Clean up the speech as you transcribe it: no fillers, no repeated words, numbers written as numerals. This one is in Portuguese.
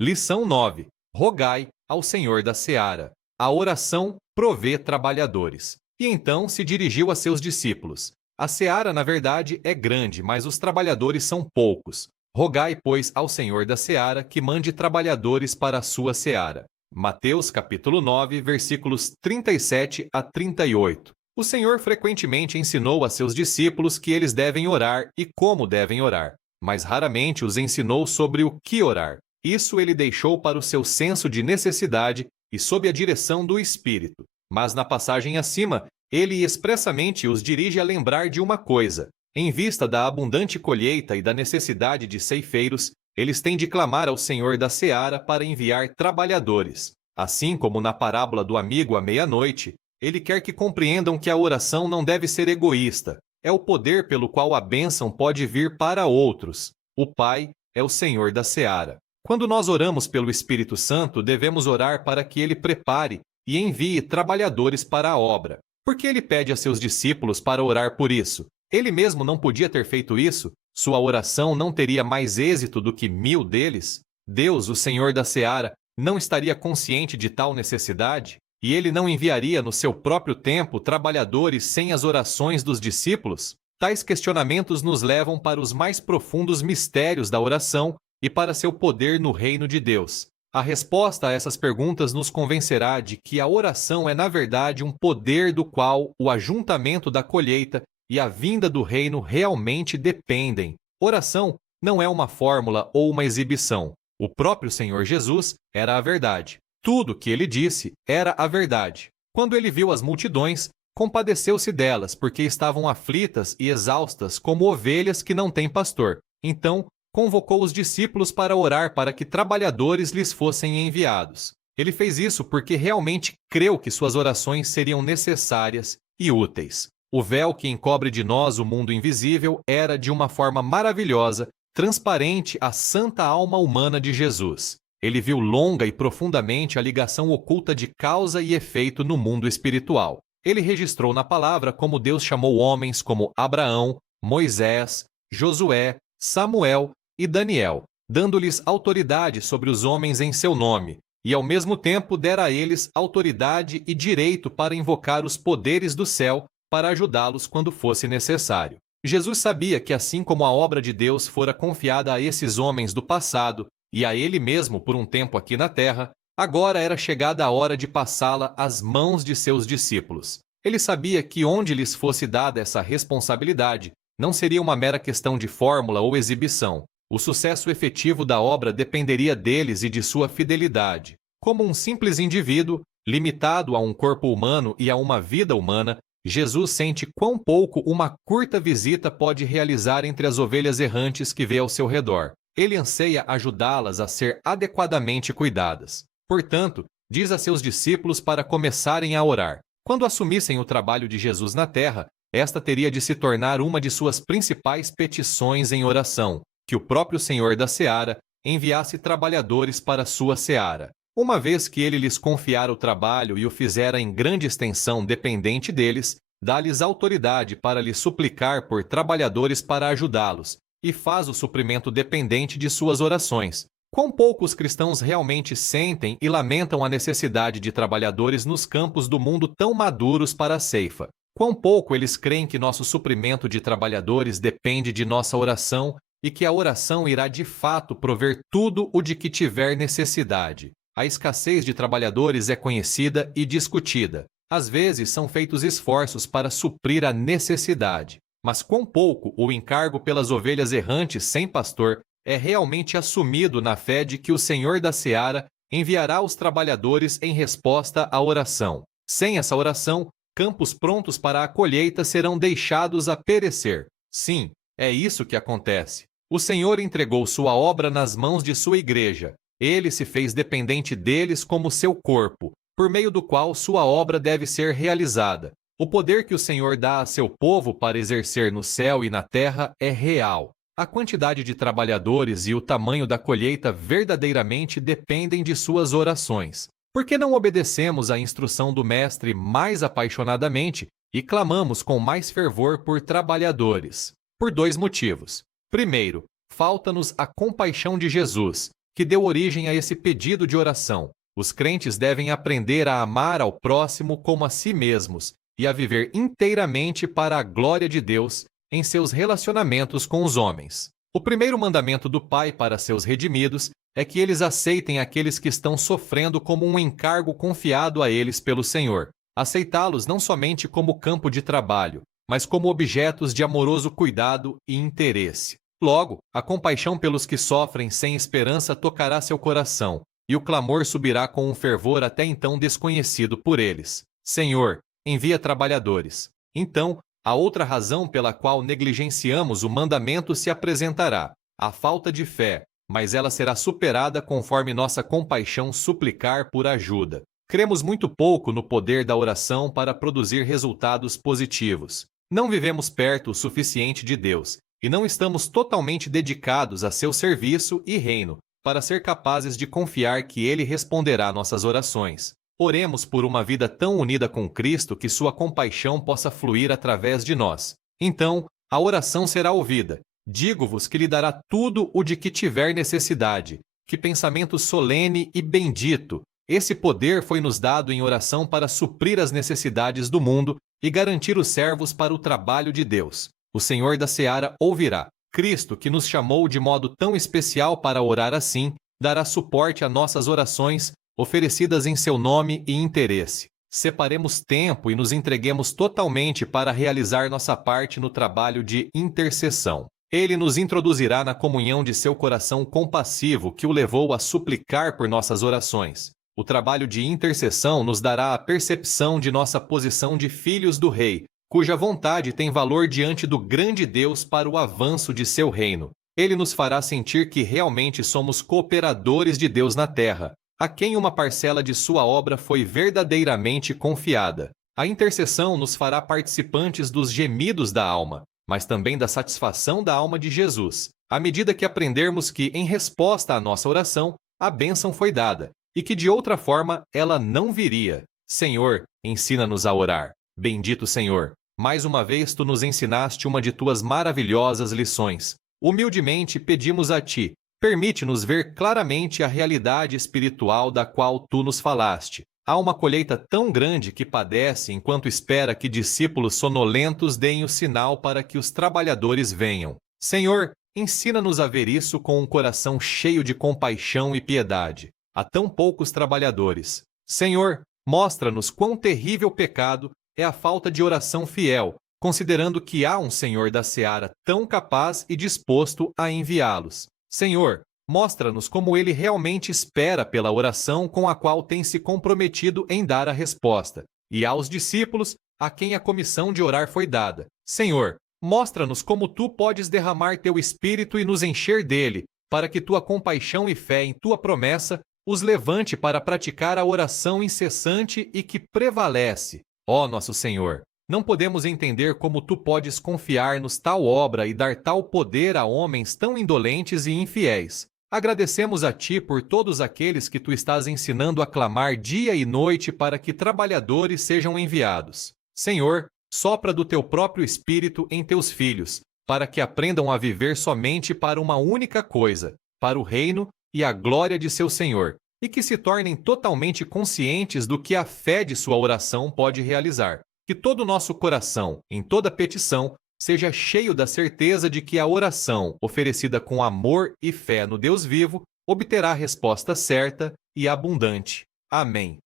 Lição 9. Rogai ao Senhor da Seara. A oração provê trabalhadores. E então se dirigiu a seus discípulos. A seara, na verdade, é grande, mas os trabalhadores são poucos. Rogai, pois, ao Senhor da Seara que mande trabalhadores para a sua seara. Mateus capítulo 9, versículos 37 a 38. O Senhor frequentemente ensinou a seus discípulos que eles devem orar e como devem orar, mas raramente os ensinou sobre o que orar. Isso ele deixou para o seu senso de necessidade e sob a direção do Espírito. Mas na passagem acima, ele expressamente os dirige a lembrar de uma coisa. Em vista da abundante colheita e da necessidade de ceifeiros, eles têm de clamar ao Senhor da Seara para enviar trabalhadores. Assim como na parábola do amigo à meia-noite, ele quer que compreendam que a oração não deve ser egoísta. É o poder pelo qual a bênção pode vir para outros. O Pai é o Senhor da Seara. Quando nós oramos pelo Espírito Santo, devemos orar para que ele prepare e envie trabalhadores para a obra. Por que ele pede a seus discípulos para orar por isso? Ele mesmo não podia ter feito isso? Sua oração não teria mais êxito do que 1000 deles? Deus, o Senhor da Seara, não estaria consciente de tal necessidade? E ele não enviaria no seu próprio tempo trabalhadores sem as orações dos discípulos? Tais questionamentos nos levam para os mais profundos mistérios da oração e para seu poder no reino de Deus. A resposta a essas perguntas nos convencerá de que a oração é, na verdade, um poder do qual o ajuntamento da colheita e a vinda do reino realmente dependem. Oração não é uma fórmula ou uma exibição. O próprio Senhor Jesus era a verdade. Tudo que ele disse era a verdade. Quando ele viu as multidões, compadeceu-se delas, porque estavam aflitas e exaustas como ovelhas que não têm pastor. Então, convocou os discípulos para orar para que trabalhadores lhes fossem enviados. Ele fez isso porque realmente creu que suas orações seriam necessárias e úteis. O véu que encobre de nós o mundo invisível era, de uma forma maravilhosa, transparente à santa alma humana de Jesus. Ele viu longa e profundamente a ligação oculta de causa e efeito no mundo espiritual. Ele registrou na palavra como Deus chamou homens como Abraão, Moisés, Josué, Samuel e Daniel, dando-lhes autoridade sobre os homens em seu nome, e ao mesmo tempo dera a eles autoridade e direito para invocar os poderes do céu para ajudá-los quando fosse necessário. Jesus sabia que assim como a obra de Deus fora confiada a esses homens do passado e a ele mesmo por um tempo aqui na terra, agora era chegada a hora de passá-la às mãos de seus discípulos. Ele sabia que onde lhes fosse dada essa responsabilidade, não seria uma mera questão de fórmula ou exibição. O sucesso efetivo da obra dependeria deles e de sua fidelidade. Como um simples indivíduo, limitado a um corpo humano e a uma vida humana, Jesus sente quão pouco uma curta visita pode realizar entre as ovelhas errantes que vê ao seu redor. Ele anseia ajudá-las a ser adequadamente cuidadas. Portanto, diz a seus discípulos para começarem a orar. Quando assumissem o trabalho de Jesus na terra, esta teria de se tornar uma de suas principais petições em oração, que o próprio Senhor da Seara enviasse trabalhadores para sua seara. Uma vez que ele lhes confiara o trabalho e o fizera em grande extensão dependente deles, dá-lhes autoridade para lhes suplicar por trabalhadores para ajudá-los, e faz o suprimento dependente de suas orações. Quão poucos cristãos realmente sentem e lamentam a necessidade de trabalhadores nos campos do mundo tão maduros para a ceifa. Quão pouco eles creem que nosso suprimento de trabalhadores depende de nossa oração e que a oração irá de fato prover tudo o de que tiver necessidade. A escassez de trabalhadores é conhecida e discutida. Às vezes são feitos esforços para suprir a necessidade. Mas quão pouco o encargo pelas ovelhas errantes sem pastor é realmente assumido na fé de que o Senhor da Seara enviará os trabalhadores em resposta à oração. Sem essa oração, campos prontos para a colheita serão deixados a perecer. Sim, é isso que acontece. O Senhor entregou sua obra nas mãos de sua igreja. Ele se fez dependente deles como seu corpo, por meio do qual sua obra deve ser realizada. O poder que o Senhor dá a seu povo para exercer no céu e na terra é real. A quantidade de trabalhadores e o tamanho da colheita verdadeiramente dependem de suas orações. Por que não obedecemos à instrução do Mestre mais apaixonadamente e clamamos com mais fervor por trabalhadores? Por 2 motivos. Primeiro, falta-nos a compaixão de Jesus, que deu origem a esse pedido de oração. Os crentes devem aprender a amar ao próximo como a si mesmos e a viver inteiramente para a glória de Deus em seus relacionamentos com os homens. O primeiro mandamento do Pai para seus redimidos é que eles aceitem aqueles que estão sofrendo como um encargo confiado a eles pelo Senhor. Aceitá-los não somente como campo de trabalho, mas como objetos de amoroso cuidado e interesse. Logo, a compaixão pelos que sofrem sem esperança tocará seu coração, e o clamor subirá com um fervor até então desconhecido por eles. Senhor, envia trabalhadores. Então, a outra razão pela qual negligenciamos o mandamento se apresentará: a falta de fé, mas ela será superada conforme nossa compaixão suplicar por ajuda. Cremos muito pouco no poder da oração para produzir resultados positivos. Não vivemos perto o suficiente de Deus, e não estamos totalmente dedicados a seu serviço e reino, para ser capazes de confiar que Ele responderá nossas orações. Oremos por uma vida tão unida com Cristo que sua compaixão possa fluir através de nós. Então, a oração será ouvida. Digo-vos que lhe dará tudo o de que tiver necessidade. Que pensamento solene e bendito! Esse poder foi nos dado em oração para suprir as necessidades do mundo e garantir os servos para o trabalho de Deus. O Senhor da Seara ouvirá. Cristo, que nos chamou de modo tão especial para orar assim, dará suporte a nossas orações, oferecidas em seu nome e interesse. Separemos tempo e nos entreguemos totalmente para realizar nossa parte no trabalho de intercessão. Ele nos introduzirá na comunhão de seu coração compassivo que o levou a suplicar por nossas orações. O trabalho de intercessão nos dará a percepção de nossa posição de filhos do Rei, cuja vontade tem valor diante do grande Deus para o avanço de seu reino. Ele nos fará sentir que realmente somos cooperadores de Deus na terra, a quem uma parcela de sua obra foi verdadeiramente confiada. A intercessão nos fará participantes dos gemidos da alma, mas também da satisfação da alma de Jesus, à medida que aprendermos que, em resposta à nossa oração, a bênção foi dada, e que de outra forma ela não viria. Senhor, ensina-nos a orar. Bendito Senhor, mais uma vez tu nos ensinaste uma de tuas maravilhosas lições. Humildemente pedimos a ti, permite-nos ver claramente a realidade espiritual da qual tu nos falaste. Há uma colheita tão grande que padece enquanto espera que discípulos sonolentos deem o sinal para que os trabalhadores venham. Senhor, ensina-nos a ver isso com um coração cheio de compaixão e piedade. Há tão poucos trabalhadores. Senhor, mostra-nos quão terrível pecado é a falta de oração fiel, considerando que há um Senhor da Seara tão capaz e disposto a enviá-los. Senhor, mostra-nos como Ele realmente espera pela oração com a qual tem se comprometido em dar a resposta, e aos discípulos, a quem a comissão de orar foi dada. Senhor, mostra-nos como Tu podes derramar Teu Espírito e nos encher dele, para que Tua compaixão e fé em Tua promessa os levante para praticar a oração incessante e que prevalece. Ó nosso Senhor, não podemos entender como Tu podes confiar-nos tal obra e dar tal poder a homens tão indolentes e infiéis. Agradecemos a Ti por todos aqueles que Tu estás ensinando a clamar dia e noite para que trabalhadores sejam enviados. Senhor, sopra do Teu próprio Espírito em Teus filhos, para que aprendam a viver somente para uma única coisa, para o reino e a glória de seu Senhor, e que se tornem totalmente conscientes do que a fé de sua oração pode realizar. Que todo o nosso coração, em toda petição, seja cheio da certeza de que a oração, oferecida com amor e fé no Deus vivo, obterá a resposta certa e abundante. Amém.